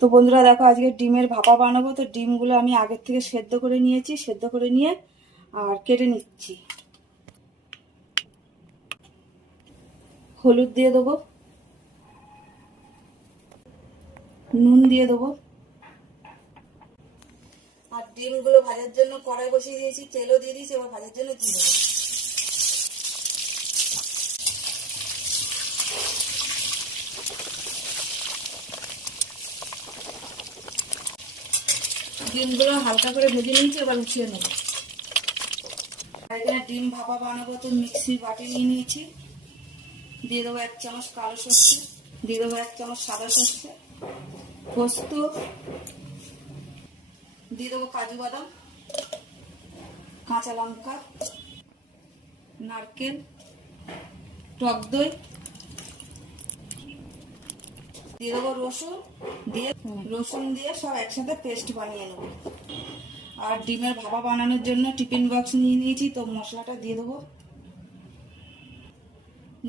তো বন্ধুরা দেখো, আজকে ডিমের ভাপা বানাবো। তো ডিমগুলো আমি আগের থেকে সেদ্ধ করে নিয়েছি, সেদ্ধ করে নিয়ে আর কেটে নিচ্ছি। হলুদ দিয়ে দেবো, নুন দিয়ে দেবো, আর ডিমগুলো ভাজার জন্য কড়াই বসিয়ে দিয়েছি, তেলও দিয়ে দিয়েছি। এবার ভাজার জন্য দিয়ে দেবো। ডিমগুলো হালকা করে ভেজে নিয়েছি, এবার উঠিয়ে নেব। এখানে ডিম ভাপা বানাবো, তো মিক্সির বাটি নিয়ে নিয়েছি। দিয়ে দেবো 1 চামচ কালো সর্ষে, দিয়ে দেবো 1 চামচ সাদা সর্ষে, পোস্ত, দিয়ে দেবো কাজু বাদাম, কাঁচা লঙ্কা, নারকেল, টক দই, দিয়ে দেবো রসুন দিয়ে সব একসাথে পেস্ট বানিয়ে নেব। আর ডিমের ভাপা বানানোর জন্য টিফিন বক্স নিয়ে নিয়েছি, তো মশলাটা দিয়ে দেবো।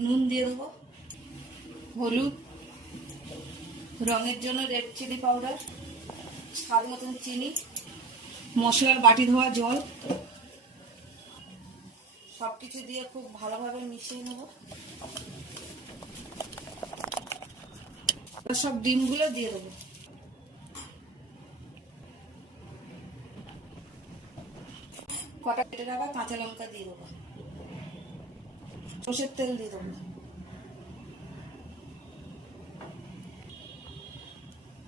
নুন দিয়ে দেবো, হলুদ, রঙের জন্য রেড চিলি পাউডার, স্বাদ মতন চিনি, মশলার বাটি ধোয়া জল, সব কিছু দিয়ে খুব ভালোভাবে মিশিয়ে নেব। সব ডিমগুলো দিয়ে দেবো। কটা কেটে রাখা কাঁচা লঙ্কা দিয়ে দেবো, সর্ষের তেল দিয়ে দেবো,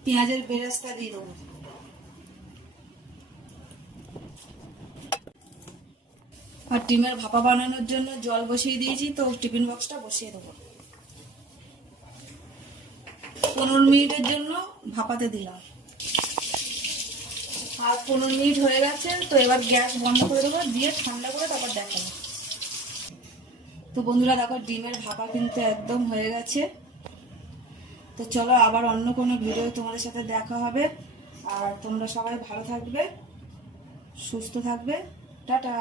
পেঁয়াজের বেরেস্তা দিয়ে দেবো, আর ডিমের ভাপা বানানোর জন্য জল বসিয়ে দিয়েছি, তো টিফিন বক্সটা বসিয়ে দেবো। 15 মিনিটের জন্য ভাপাতে দিলাম। আর 15 মিনিট হয়ে গেছে, তো এবার গ্যাস বন্ধ করে দেবো, দিয়ে ঠান্ডা করে তারপর দেখাবো। তো বন্ধুরা দেখো, ডিমের ভাপা কিন্তু একদম হয়ে গেছে। তো চলো আবার অন্য কোনো ভিডিও তোমাদের সাথে দেখা হবে। আর তোমরা সবাই ভালো থাকবে, সুস্থ থাকবে। টাটা।